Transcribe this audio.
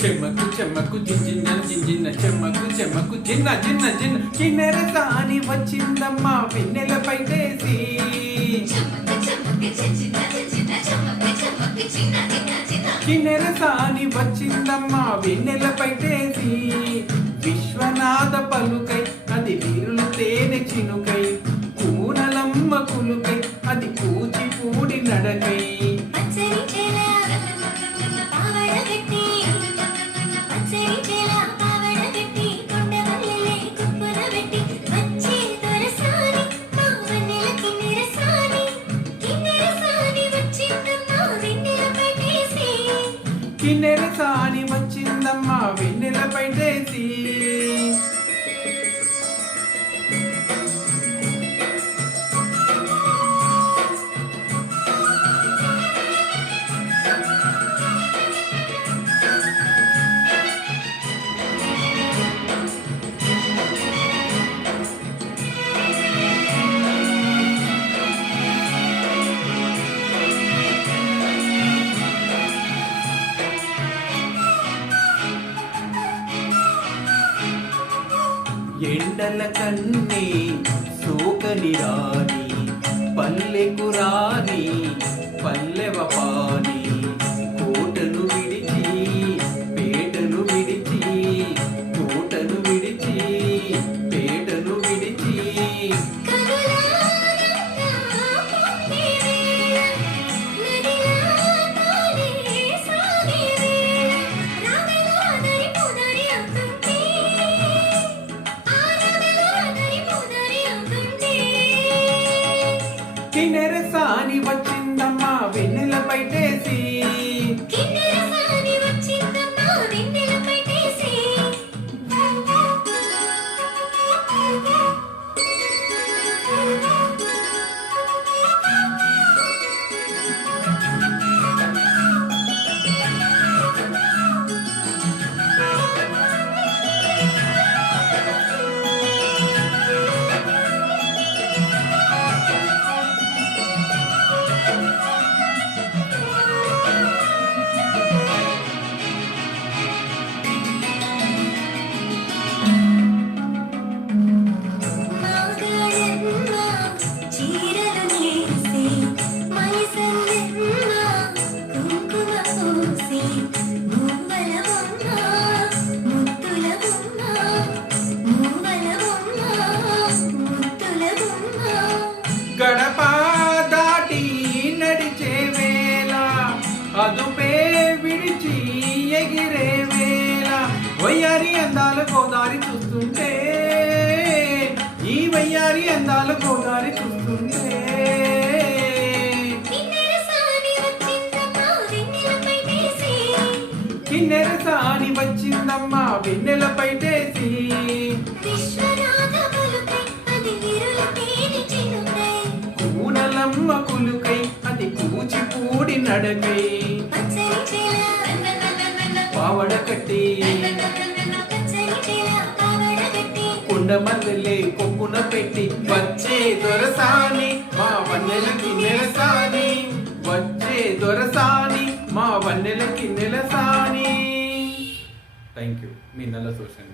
చెమ్మకు చెమ్మకు జింజిన్న జింజిన్న చెమ్మకు చెమ్మకు జిన్న జిన్న జిన్న. కిన్నెర సాని వచ్చిందమ్మా వెన్నెల పైటేసి కిన్నెర సాని వచ్చిందమ్మా వెన్నెల పైటేసి విశ్వనాథ పలుక కిన్నెర సాని వచ్చిందమ్మా వెన్నెల పైటేసి ఎండల కన్నే సోకని రాని పల్లెకు రాని పల్లెవ కిన్నెర సాని వచ్చిందమ్మా అదుపే విడిచి ఎగిరే వేళ. వయ్యారి అందాల గోదారి చూస్తుంటే ఈ వయ్యారి అందాల గోదారి చూస్తుంటే. కిన్నెర సాని వచ్చిందమ్మా వెన్నెల పెట్టేసి కిన్నెర సాని నడకై పచ్చని చేల పావడ కట్టి. పచ్చని చేల పావడ గట్టి కుండ మల్లెలే కొప్పున పెట్టి వచ్చే దొరసాని మా వన్నెలకి నెలసాని. వచ్చే దొరసాని మా వన్నెలకి నెలసాని. థ్యాంక్ యూ మీ నల్ల సోషల్